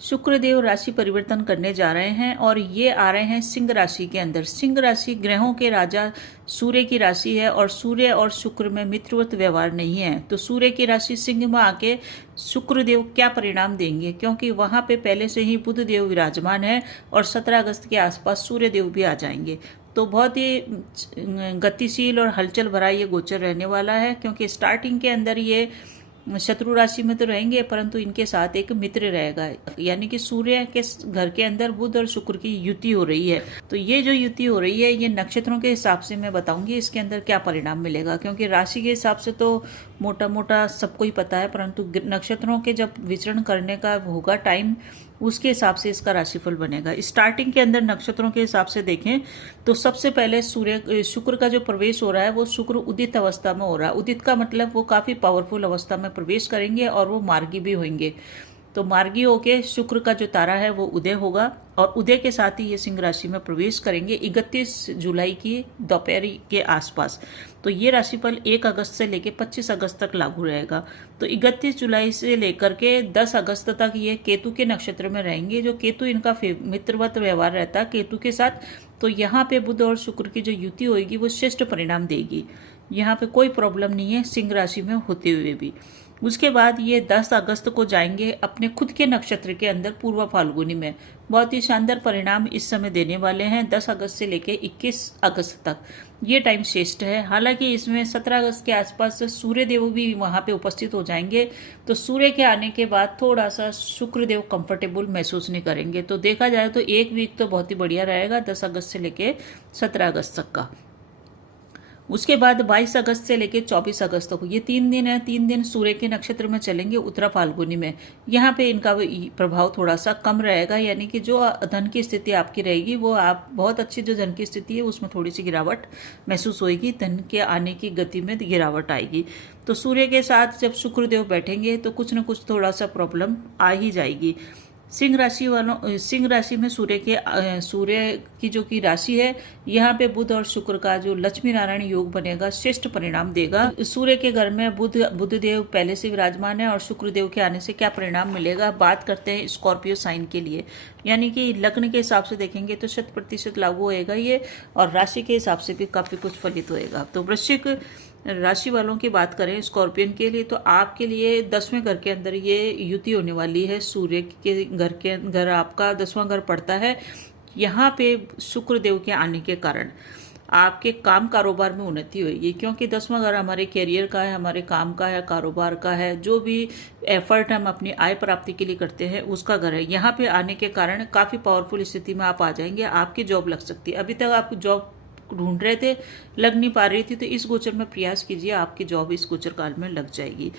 शुक्रदेव राशि परिवर्तन करने जा रहे हैं और ये आ रहे हैं सिंह राशि के अंदर। सिंह राशि ग्रहों के राजा सूर्य की राशि है और सूर्य और शुक्र में मित्रवत व्यवहार नहीं है। तो सूर्य की राशि सिंह में आके शुक्रदेव क्या परिणाम देंगे, क्योंकि वहां पे पहले से ही बुध देव विराजमान है और 17 अगस्त के आसपास सूर्य देव भी आ जाएंगे। तो बहुत ही गतिशील और हलचल भरा ये गोचर रहने वाला है, क्योंकि स्टार्टिंग के अंदर ये शत्रु राशि में तो रहेंगे परंतु इनके साथ एक मित्र रहेगा, यानी कि सूर्य के घर के अंदर बुध और शुक्र की युति हो रही है। तो ये जो युति हो रही है ये नक्षत्रों के हिसाब से मैं बताऊंगी इसके अंदर क्या परिणाम मिलेगा, क्योंकि राशि के हिसाब से तो मोटा मोटा सबको ही पता है, परंतु नक्षत्रों के जब विचरण करने का होगा टाइम उसके हिसाब से इसका राशिफल बनेगा। स्टार्टिंग के अंदर नक्षत्रों के हिसाब से देखें तो सबसे पहले शुक्र का जो प्रवेश हो रहा है वो शुक्र उदित अवस्था में हो रहा है। उदित का मतलब वो काफी पावरफुल अवस्था में प्रवेश करेंगे और वो मार्गी भी होंगे। तो मार्गी होके शुक्र का जो तारा है वो उदय होगा और उदय के साथ ही ये सिंह राशि में प्रवेश करेंगे 31 जुलाई की दोपहर के आसपास। तो ये राशिफल 1 अगस्त से लेकर 25 अगस्त तक लागू रहेगा। तो 31 जुलाई से लेकर के 10 अगस्त तक ये केतु के नक्षत्र में रहेंगे। जो केतु इनका मित्रवत व्यवहार रहता है केतु के साथ, तो यहाँ पे बुध और शुक्र की जो युति होगी वो श्रेष्ठ परिणाम देगी। यहाँ पे कोई प्रॉब्लम नहीं है सिंह राशि में होते हुए भी। उसके बाद ये 10 अगस्त को जाएंगे अपने खुद के नक्षत्र के अंदर पूर्व फाल्गुनी में। बहुत ही शानदार परिणाम इस समय देने वाले हैं 10 अगस्त से लेकर 21 अगस्त तक। ये टाइम श्रेष्ठ है। हालांकि इसमें 17 अगस्त के आसपास सूर्य देव भी वहां पे उपस्थित हो जाएंगे, तो सूर्य के आने के बाद थोड़ा सा शुक्र देव कंफर्टेबल महसूस नहीं करेंगे। तो देखा जाए तो एक वीक तो बहुत ही बढ़िया रहेगा 10 अगस्त से लेकर 17 अगस्त तक का। उसके बाद 22 अगस्त से लेकर 24 अगस्त तक ये 3 दिन है। 3 दिन सूर्य के नक्षत्र में चलेंगे उत्तरा फाल्गुनी में। यहाँ पे इनका प्रभाव थोड़ा सा कम रहेगा, यानी कि जो धन की स्थिति आपकी रहेगी वो आप बहुत अच्छी जो धन की स्थिति है उसमें थोड़ी सी गिरावट महसूस होगी, धन के आने की गति में गिरावट आएगी। तो सूर्य के साथ जब शुक्रदेव बैठेंगे तो कुछ न कुछ थोड़ा सा प्रॉब्लम आ ही जाएगी। सिंह राशि में सूर्य की जो की राशि है यहाँ पे बुध और शुक्र का जो लक्ष्मी नारायण योग बनेगा श्रेष्ठ परिणाम देगा। सूर्य के घर में बुध देव पहले से विराजमान है और शुक्र देव के आने से क्या परिणाम मिलेगा बात करते हैं स्कॉर्पियो साइन के लिए। यानी कि लग्न के हिसाब से देखेंगे तो 100% लागू होएगा ये, और राशि के हिसाब से भी काफी कुछ फलित होएगा। तो वृश्चिक राशि वालों की बात करें स्कॉर्पियन के लिए, तो आपके लिए 10वें घर के अंदर ये युति होने वाली है। सूर्य के घर आपका 10वां घर पड़ता है। यहाँ पे शुक्र देव के आने के कारण आपके काम कारोबार में उन्नति होगी, क्योंकि 10वां घर हमारे कैरियर का है, हमारे काम का है, कारोबार का है। जो भी एफर्ट हम अपनी आय प्राप्ति के लिए करते हैं उसका घर है। यहाँ पे आने के कारण काफी पावरफुल स्थिति में आप आ जाएंगे। आपकी जॉब लग सकती है। अभी तक आप जॉब ढूंढ रहे थे, लग नहीं पा रही थी, तो इस गोचर में प्रयास कीजिए, आपकी जॉब इस गोचर काल में लग जाएगी।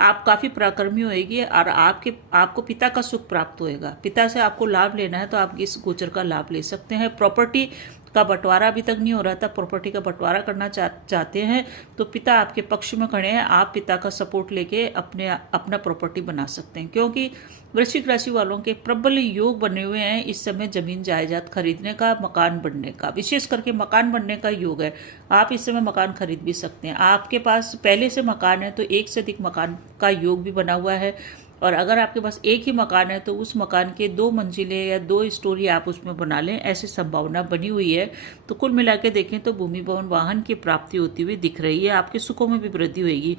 आप काफी पराक्रमी होएगी और आपको पिता का सुख प्राप्त होएगा। पिता से आपको लाभ लेना है तो आप इस गोचर का लाभ ले सकते हैं। प्रॉपर्टी का बंटवारा अभी तक नहीं हो रहा था, प्रॉपर्टी का बंटवारा करना चाहते हैं तो पिता आपके पक्ष में खड़े हैं। आप पिता का सपोर्ट लेके अपना प्रॉपर्टी बना सकते हैं, क्योंकि वृश्चिक राशि वालों के प्रबल योग बने हुए हैं इस समय जमीन जायदाद खरीदने का, मकान बनने का, विशेष करके मकान बनने का योग है। आप इस समय मकान खरीद भी सकते हैं। आपके पास पहले से मकान है तो एक से अधिक मकान का योग भी बना हुआ है, और अगर आपके पास एक ही मकान है तो उस मकान के 2 मंजिलें या 2 स्टोरी आप उसमें बना लें, ऐसी संभावना बनी हुई है। तो कुल मिला के देखें तो भूमि भवन वाहन की प्राप्ति होती हुई दिख रही है। आपके सुखों में भी वृद्धि होगी।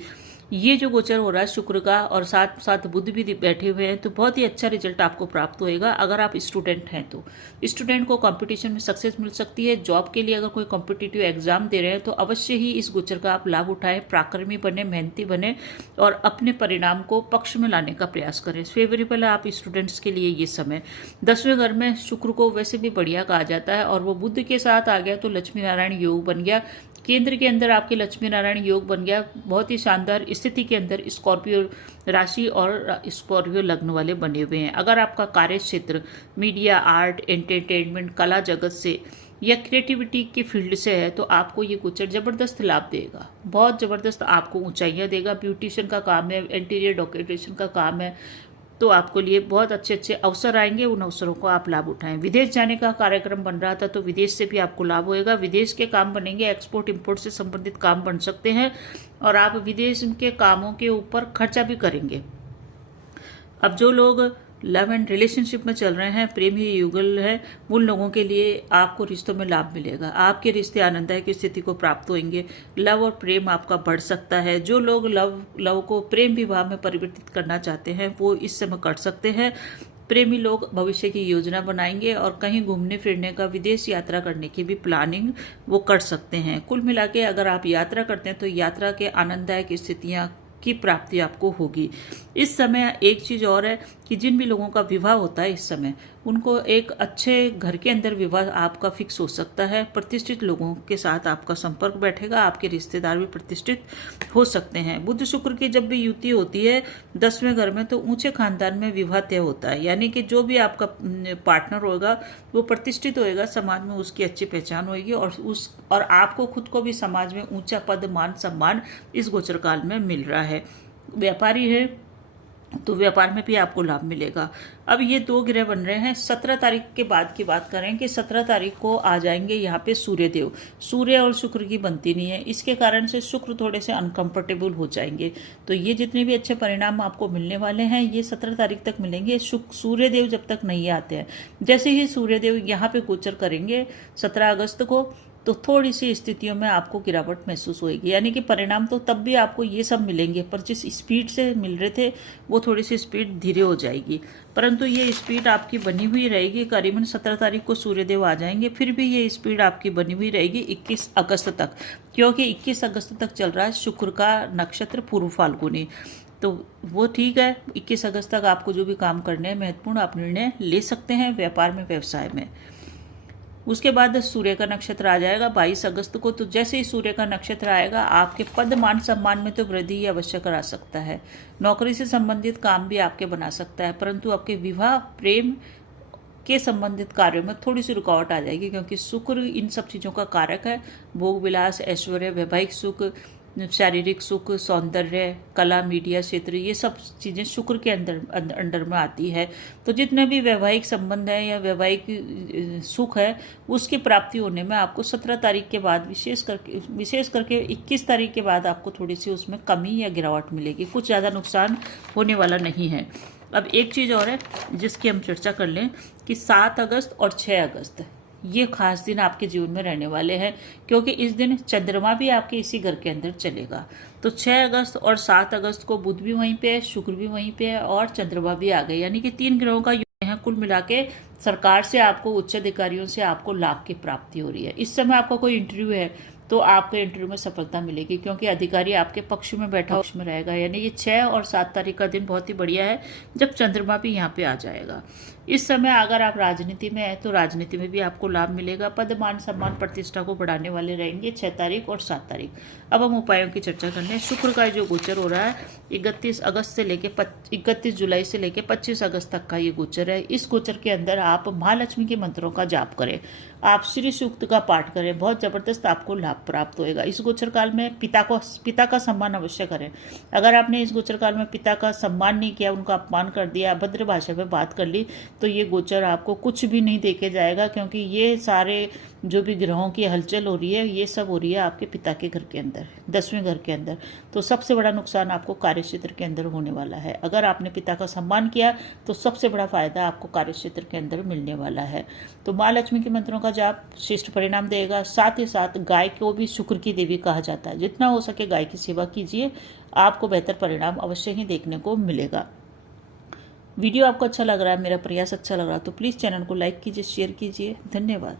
ये जो गोचर हो रहा है शुक्र का और साथ साथ बुध भी बैठे हुए हैं, तो बहुत ही अच्छा रिजल्ट आपको प्राप्त होएगा। अगर आप स्टूडेंट हैं तो स्टूडेंट को कंपटीशन में सक्सेस मिल सकती है। जॉब के लिए अगर कोई कॉम्पिटिटिव एग्जाम दे रहे हैं तो अवश्य ही इस गोचर का आप लाभ उठाएं, पराक्रमी बने, मेहनती बने और अपने परिणाम को पक्ष में लाने का प्रयास करें। फेवरेबल है आप स्टूडेंट्स के लिए ये समय। 10वें घर में शुक्र को वैसे भी बढ़िया कहा जाता है और वो बुध के साथ आ गया तो लक्ष्मी नारायण योग बन गया। केंद्र के अंदर आपके लक्ष्मी नारायण योग बन गया। बहुत ही शानदार स्थिति के अंदर स्कॉर्पियो राशि और स्कॉर्पियो लग्न वाले बने हुए हैं। अगर आपका कार्य क्षेत्र मीडिया, आर्ट, एंटरटेनमेंट, कला जगत से या क्रिएटिविटी की फील्ड से है तो आपको ये गोचर जबरदस्त लाभ देगा, बहुत जबरदस्त आपको ऊंचाइयां देगा। ब्यूटिशियन का काम है, इंटीरियर डेकोरेशन का काम है, तो आपको लिए बहुत अच्छे अच्छे अवसर आएंगे। उन अवसरों को आप लाभ उठाएं। विदेश जाने का कार्यक्रम बन रहा था तो विदेश से भी आपको लाभ होएगा। विदेश के काम बनेंगे, एक्सपोर्ट इंपोर्ट से संबंधित काम बन सकते हैं और आप विदेश के कामों के ऊपर खर्चा भी करेंगे। अब जो लोग लव एंड रिलेशनशिप में चल रहे हैं, प्रेम ही युगल है, उन लोगों के लिए आपको रिश्तों में लाभ मिलेगा। आपके रिश्ते आनंददायक स्थिति को प्राप्त होंगे। लव और प्रेम आपका बढ़ सकता है। जो लोग लव को प्रेम विवाह में परिवर्तित करना चाहते हैं वो इस समय कर सकते हैं। प्रेमी लोग भविष्य की योजना बनाएंगे और कहीं घूमने फिरने का, विदेश यात्रा करने की भी प्लानिंग वो कर सकते हैं। कुल मिला के अगर आप यात्रा करते हैं तो यात्रा के आनंददायक स्थितियां की प्राप्ति आपको होगी। इस समय एक चीज़ और है कि जिन भी लोगों का विवाह होता है इस समय, उनको एक अच्छे घर के अंदर विवाह आपका फिक्स हो सकता है। प्रतिष्ठित लोगों के साथ आपका संपर्क बैठेगा, आपके रिश्तेदार भी प्रतिष्ठित हो सकते हैं। बुध शुक्र की जब भी युति होती है 10वें घर में, तो ऊंचे खानदान में विवाह तय होता है। यानी कि जो भी आपका पार्टनर होगा वो प्रतिष्ठित होएगा, समाज में उसकी अच्छी पहचान होगी और आपको खुद को भी समाज में ऊंचा पद, मान सम्मान इस गोचर काल में मिल रहा है। व्यापारी है तो व्यापार में भी आपको लाभ मिलेगा। अब ये 2 ग्रह बन रहे हैं। 17 तारीख के बाद की बात करें कि 17 तारीख को आ जाएंगे यहाँ पे सूर्यदेव। सूर्य और शुक्र की बनती नहीं है, इसके कारण से शुक्र थोड़े से अनकंफर्टेबल हो जाएंगे। तो ये जितने भी अच्छे परिणाम आपको मिलने वाले हैं ये 17 तारीख तक मिलेंगे। सूर्यदेव जब तक नहीं आते हैं, जैसे ही सूर्यदेव यहाँ पे गोचर करेंगे 17 अगस्त को, तो थोड़ी सी स्थितियों में आपको गिरावट महसूस होगी। यानी कि परिणाम तो तब भी आपको ये सब मिलेंगे, पर जिस स्पीड से मिल रहे थे वो थोड़ी सी स्पीड धीरे हो जाएगी, परंतु ये स्पीड आपकी बनी हुई रहेगी। करीबन 17 तारीख को सूर्यदेव आ जाएंगे, फिर भी ये स्पीड आपकी बनी हुई रहेगी 21 अगस्त तक, क्योंकि 21 अगस्त तक चल रहा है शुक्र का नक्षत्र पूर्व फाल्गुनी। तो वो ठीक है, 21 अगस्त तक आपको जो भी काम करने हैं महत्वपूर्ण आप निर्णय ले सकते हैं व्यापार में, व्यवसाय में। उसके बाद सूर्य का नक्षत्र आ जाएगा 22 अगस्त को। तो जैसे ही सूर्य का नक्षत्र आएगा आपके पद, मान सम्मान में तो वृद्धि अवश्य करा सकता है। नौकरी से संबंधित काम भी आपके बना सकता है, परंतु आपके विवाह, प्रेम के संबंधित कार्यों में थोड़ी सी रुकावट आ जाएगी, क्योंकि शुक्र इन सब चीज़ों का कारक है। भोग विलास, ऐश्वर्य, वैवाहिक सुख, शारीरिक सुख, सौंदर्य, कला, मीडिया क्षेत्र, ये सब चीज़ें शुक्र के अंडर में आती है। तो जितने भी वैवाहिक संबंध है या वैवाहिक सुख है उसकी प्राप्ति होने में आपको 17 तारीख के बाद, विशेष करके 21 तारीख के बाद आपको थोड़ी सी उसमें कमी या गिरावट मिलेगी। कुछ ज़्यादा नुकसान होने वाला नहीं है। अब एक चीज़ और है जिसकी हम चर्चा कर लें कि 7 अगस्त और 6 अगस्त ये खास दिन आपके जीवन में रहने वाले हैं, क्योंकि इस दिन चंद्रमा भी आपके इसी घर के अंदर चलेगा। तो 6 अगस्त और 7 अगस्त को बुध भी वहीं पे है, शुक्र भी वहीं पे है और चंद्रमा भी आ गए, यानी कि 3 ग्रहों का योग है। कुल मिला के सरकार से आपको, उच्च अधिकारियों से आपको लाभ की प्राप्ति हो रही है। इस समय आपका कोई इंटरव्यू है तो आपको इंटरव्यू में सफलता मिलेगी, क्योंकि अधिकारी आपके पक्ष में बैठा पक्ष में रहेगा। यानी ये 6 और 7 तारीख का दिन बहुत ही बढ़िया है, जब चंद्रमा भी यहाँ पे आ जाएगा। इस समय अगर आप राजनीति में हैं तो राजनीति में भी आपको लाभ मिलेगा। पद, मान सम्मान, प्रतिष्ठा को बढ़ाने वाले रहेंगे 6 तारीख और 7 तारीख। अब हम उपायों की चर्चा कर लें। शुक्र का जो गोचर हो रहा है 31 जुलाई से लेके 25 अगस्त तक का ये गोचर है। इस गोचर के अंदर आप महालक्ष्मी के मंत्रों का जाप करें, आप श्री सूक्त का पाठ करें, बहुत जबरदस्त आपको लाभ प्राप्त होएगा। इस गोचर काल में पिता का सम्मान अवश्य करें। अगर आपने इस गोचर काल में पिता का सम्मान नहीं किया, उनका अपमान कर दिया, अभद्र भाषा में बात कर ली, तो ये गोचर आपको कुछ भी नहीं देके जाएगा, क्योंकि ये सारे जो भी ग्रहों की हलचल हो रही है ये सब हो रही है आपके पिता के घर के अंदर, 10वें घर के अंदर। तो सबसे बड़ा नुकसान आपको कार्यक्षेत्र के अंदर होने वाला है। अगर आपने पिता का सम्मान किया तो सबसे बड़ा फायदा आपको कार्यक्षेत्र के अंदर मिलने वाला है। तो माँ लक्ष्मी के मंत्रों का जाप श्रेष्ठ परिणाम देगा। साथ ही साथ गाय को भी शुक्र की देवी कहा जाता है, जितना हो सके गाय की सेवा कीजिए, आपको बेहतर परिणाम अवश्य ही देखने को मिलेगा। वीडियो आपको अच्छा लग रहा है, मेरा प्रयास अच्छा लग रहा है तो प्लीज़ चैनल को लाइक कीजिए, शेयर कीजिए। धन्यवाद।